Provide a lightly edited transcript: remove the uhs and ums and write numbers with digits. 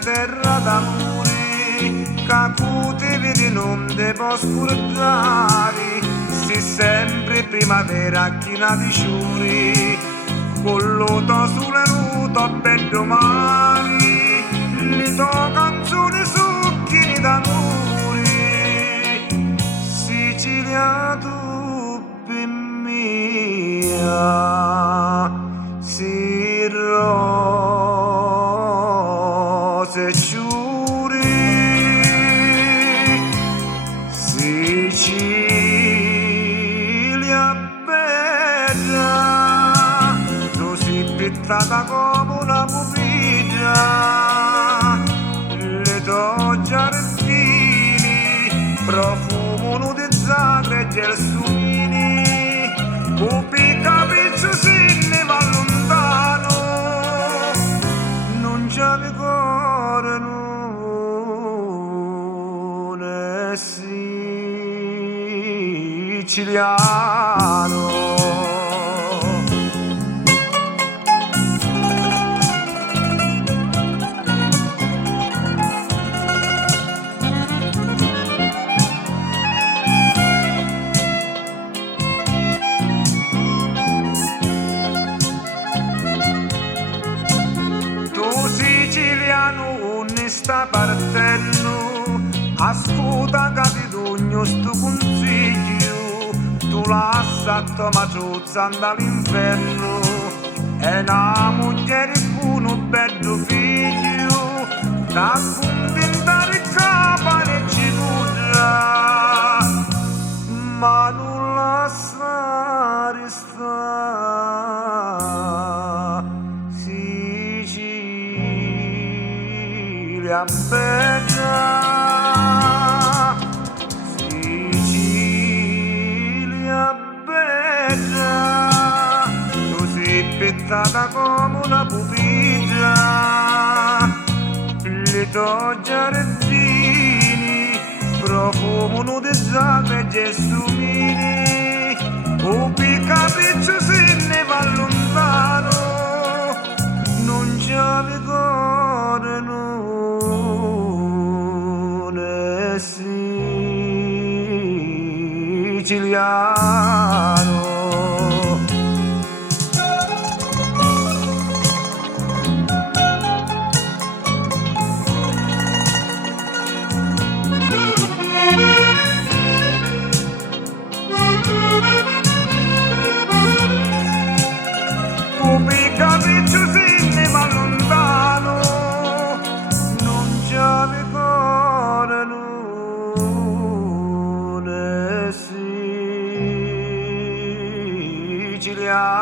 terra d'amore, capute vedi non te può scordare, sei sempre primavera china di ciuri, con l'oto sulle ruto per domani, le tue canzoni succhini d'amore, Sicilia tu per mia, si rose ciuri, Sicilia bella, tu sei pittata come una pupilla, le tue giardini profumano di zacre e gelsomini, pupi capiccio se ne va lontano, non c'è cuore non è siciliano. Siciliano ne sta partendo, ascolta che ti dogno sto consiglio, tu lascia tua maciuzza andare all'inferno, è una moglie con un bello figlio, da contentare il capo e ci vorrà, ma non lascia restare. Sicilia bella, Sicilia bella, tu sei pettata come una pupilla, le tue giardini profumano di zacre e gelsomini, pupi capiccio se ne va lontano, non c'è cuore non è siciliano. Pupi capiccio se ne va lontano, non c'è cuore non è siciliano.